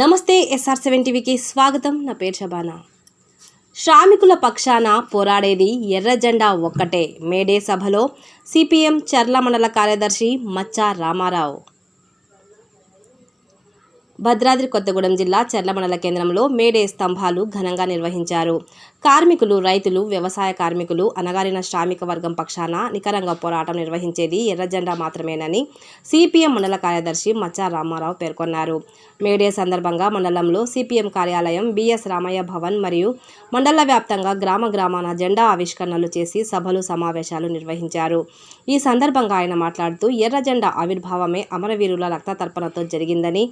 నమస్తే SR seven టీవీకి స్వాగతం. నా పేరు శబానా శ్రామికుల పక్షాన పోరాడేది ఎర్ర జెండా ఒక్కటే. మేడే సభలో సిపిఎం చర్ల మండల కార్యదర్శి మచ్చా రామారావు. భద్రాద్రి కొత్తగూడెం జిల్లా చెర్ల మండల కేంద్రంలో మేడే స్తంభాలు ఘనంగా నిర్వహించారు. కార్మికులు రైతులు వ్యవసాయ కార్మికులు అనగారిన శ్రామిక వర్గం పక్షాన నికరంగా పోరాటం నిర్వహించేది ఎర్రజెండా మాత్రమేనని సిపిఎం మండల కార్యదర్శి మచ్చా రామారావు పేర్కొన్నారు. మేడే సందర్భంగా మండలంలో సిపిఎం కార్యాలయం బిఎస్ రామయ్య భవన్ మరియు మండల వ్యాప్తంగా గ్రామ గ్రామాన జెండా ఆవిష్కరణలు చేసి సభలు సమావేశాలు నిర్వహించారు. ఈ సందర్భంగా ఆయన మాట్లాడుతూ ఎర్రజెండా ఆవిర్భావమే అమరవీరుల రక్తతర్పణతో జరిగిందని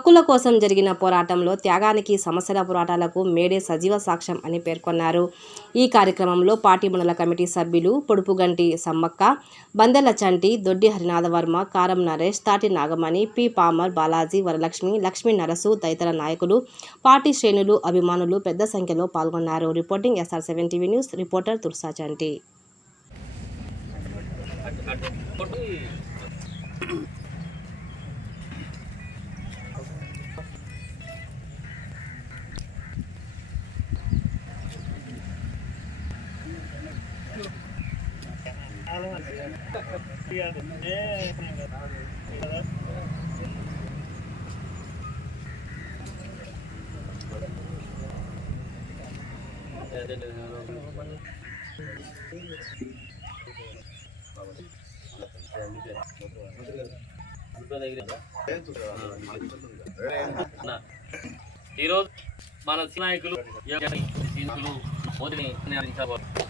హక్కుల కోసం జరిగిన పోరాటంలో త్యాగానికి సమస్యల పోరాటాలకు మేడే సజీవ సాక్ష్యం అని పేర్కొన్నారు. ఈ కార్యక్రమంలో పార్టీ మండల కమిటీ సభ్యులు పొడుపుగంటి సమ్మక్క బందెల చంటి దొడ్డి హరినాథవర్మ కారం నరేష్ తాటి నాగమణి పి. పామర్ బాలాజీ వరలక్ష్మి లక్ష్మీ నరసు తదితర నాయకులు పార్టీ శ్రేణులు అభిమానులు పెద్ద సంఖ్యలో పాల్గొన్నారు. Reporting SR seven TV news reporter తుర్సా Chanti. ఈరోజు మన నాయకులు సీనియర్లు మోదీని నిర్ణయించబోతున్నారు.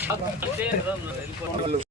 సరే. ఆ, ఓకే.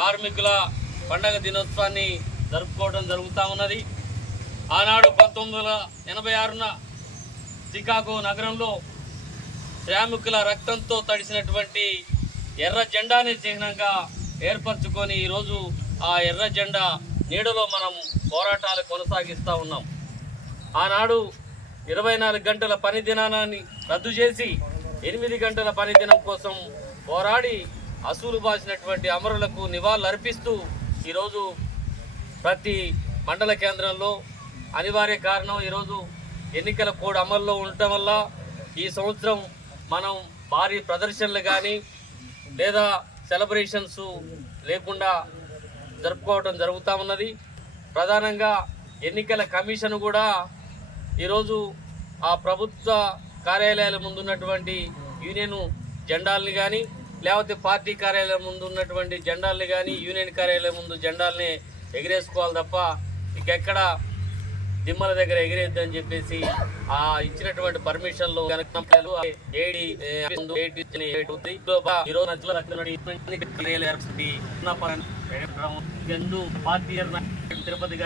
కార్మికుల పండగ దినోత్సవాన్ని జరుపుకోవడం జరుగుతూ ఉన్నది. ఆనాడు పంతొమ్మిది వందల ఎనభై ఆరున చికాగో నగరంలో శ్రామికుల రక్తంతో తడిసినటువంటి ఎర్ర జెండాని చిహ్నంగా ఏర్పరచుకొని ఈరోజు ఆ ఎర్ర జెండా నీడలో మనం పోరాటాలు కొనసాగిస్తూ ఉన్నాం. ఆనాడు ఇరవై నాలుగు గంటల పని దినాన్ని రద్దు చేసి ఎనిమిది గంటల పని దినం కోసం పోరాడి అసూలు బాసినటువంటి అమరులకు నివాళులు అర్పిస్తూ ఈరోజు ప్రతి మండల కేంద్రంలో అనివార్య కారణం ఈరోజు ఎన్నికల కోడ్ అమల్లో ఉండటం వల్ల ఈ సంవత్సరం మనం భారీ ప్రదర్శనలు కానీ లేదా సెలబ్రేషన్స్ లేకుండా జరుపుకోవడం జరుగుతూ ఉన్నది. ప్రధానంగా ఎన్నికల కమిషన్ కూడా ఈరోజు ఆ ప్రభుత్వ కార్యాలయాల ముందు ఉన్నటువంటి యూనియన్ జెండాల్ని కానీ లేకపోతే పార్టీ కార్యాలయం ముందు ఉన్నటువంటి జెండాల్ని కానీ యూనియన్ కార్యాలయం ముందు జెండాలని ఎగిరేసుకోవాలి తప్ప ఇంకెక్కడ దిమ్మల దగ్గర ఎగిరేద్దని చెప్పేసి ఆ ఇచ్చినటువంటి పర్మిషన్లో ఏడి ఏడి ఎందు పార్టీ తిరుపతి